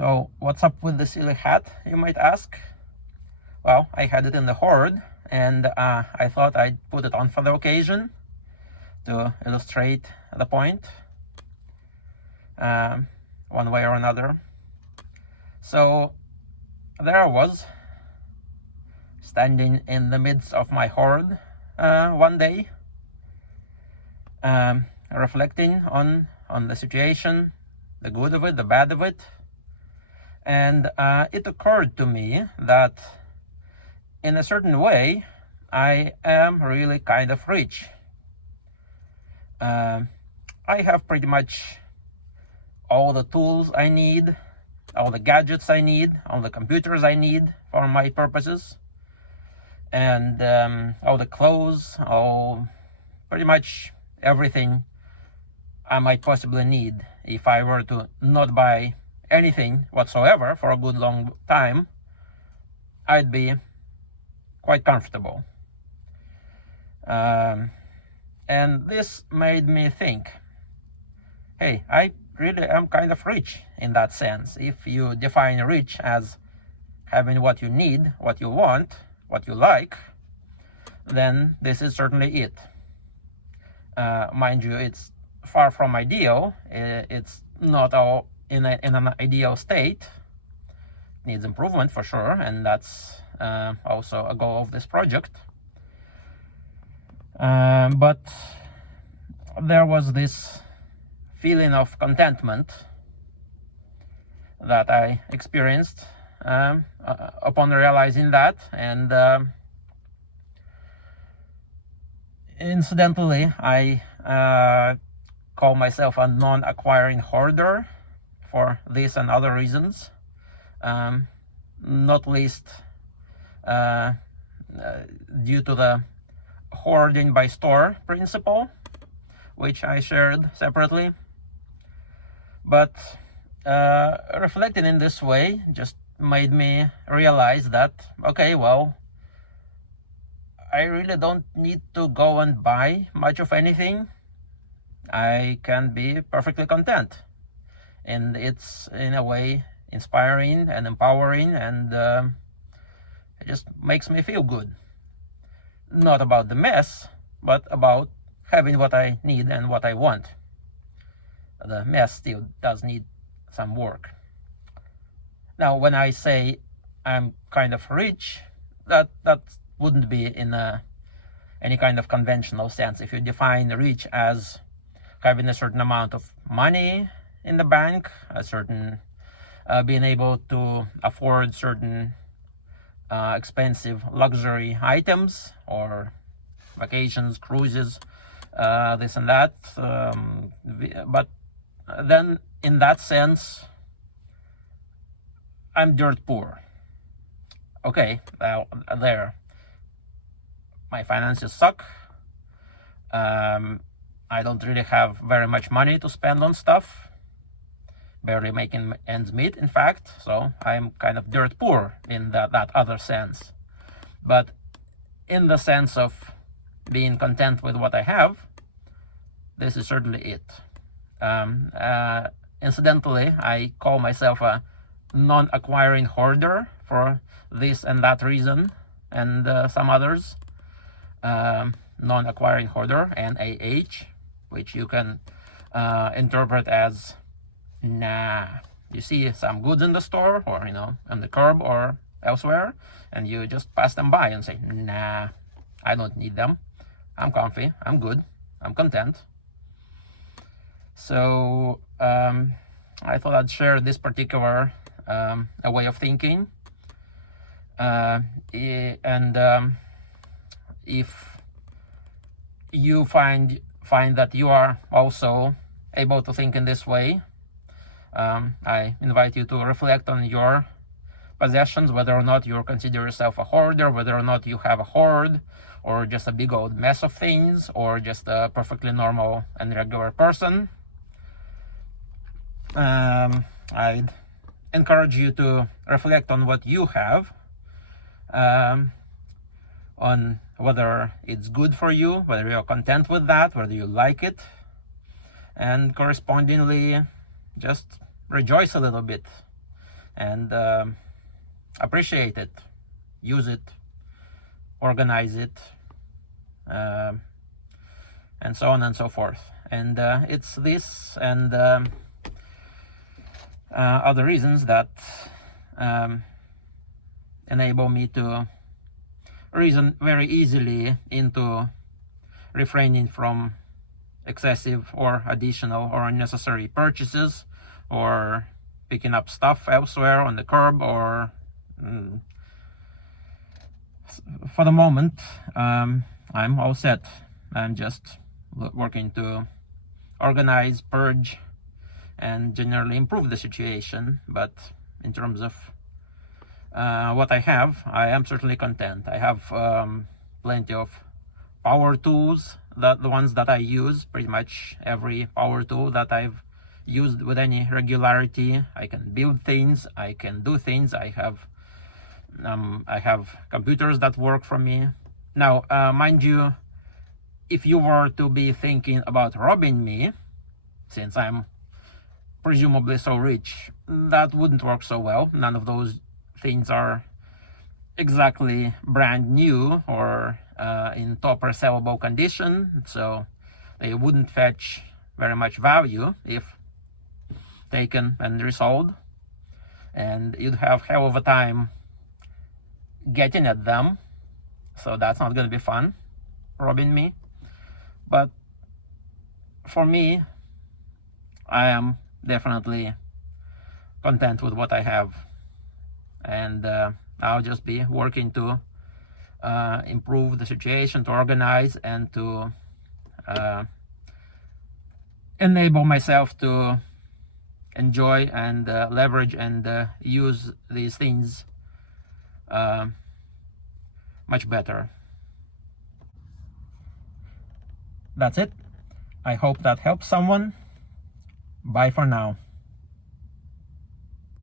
So what's up with the silly hat, you might ask? Well, I had it in the hoard, and I thought I'd put it on for the occasion to illustrate the point one way or another. So there I was, standing in the midst of my hoard one day, reflecting on the situation, the good of it, the bad of it. And it occurred to me that in a certain way, I am really kind of rich. I have pretty much all the tools I need, all the gadgets I need, all the computers I need for my purposes, and all the clothes, pretty much everything I might possibly need. If I were to not buy anything whatsoever for a good long time, I'd be quite comfortable. And this made me think, hey, I really am kind of rich in that sense. If you define rich as having what you need, what you want, what you like, then this is certainly it. Mind you, it's far from ideal. It's not all in an ideal state. It needs improvement for sure, and that's also a goal of this project. But there was this feeling of contentment that I experienced upon realizing that, and incidentally, I call myself a non-acquiring hoarder for this and other reasons, not least due to the hoarding by store principle, which I shared separately. But reflecting in this way just made me realize that, okay, well, I really don't need to go and buy much of anything. I can be perfectly content. And it's, in a way, inspiring and empowering, and it just makes me feel good. Not about the mess, but about having what I need and what I want. The mess still does need some work. Now, when I say I'm kind of rich, that wouldn't be in any kind of conventional sense. If you define rich as having a certain amount of money in the bank, a certain being able to afford certain expensive luxury items or vacations, cruises, this and that, but then in that sense I'm dirt poor. Okay, well, there, my finances suck. I don't really have very much money to spend on stuff, barely making ends meet, in fact, so I'm kind of dirt poor in that other sense. But in the sense of being content with what I have, this is certainly it. Incidentally, I call myself a non-acquiring hoarder for this and that reason, and some others. Non-acquiring hoarder, NAH, which you can interpret as, nah, you see some goods in the store, or on the curb or elsewhere, and you just pass them by and say, nah, I don't need them. I'm comfy, I'm good, I'm content. So I thought I'd share this particular a way of thinking, and if you find that you are also able to think in this way, I invite you to reflect on your possessions, whether or not you consider yourself a hoarder, whether or not you have a hoard, or just a big old mess of things, or just a perfectly normal and regular person. I'd encourage you to reflect on what you have, on whether it's good for you, whether you're content with that, whether you like it, and correspondingly just rejoice a little bit and appreciate it, use it, organize it, and so on and so forth. And it's this and other reasons that enable me to reason very easily into refraining from excessive or additional or unnecessary purchases, or picking up stuff elsewhere on the curb, or for the moment I'm all set. I'm just working to organize, purge, and generally improve the situation. But in terms of what I have, I am certainly content. I have plenty of power tools, the ones that I use, pretty much every power tool that I've used with any regularity. I can build things, I can do things. I have computers that work for me. Now, mind you, if you were to be thinking about robbing me, since I'm presumably so rich, that wouldn't work so well. None of those things are exactly brand new or in top resellable condition, so they wouldn't fetch very much value if taken and resold, and you'd have hell of a time getting at them. So that's not going to be fun, robbing me. But for me, I am definitely content with what I have, and I'll just be working to improve the situation, to organize, and to enable myself to enjoy and leverage and use these things much better. That's it. I hope that helps someone. Bye for now.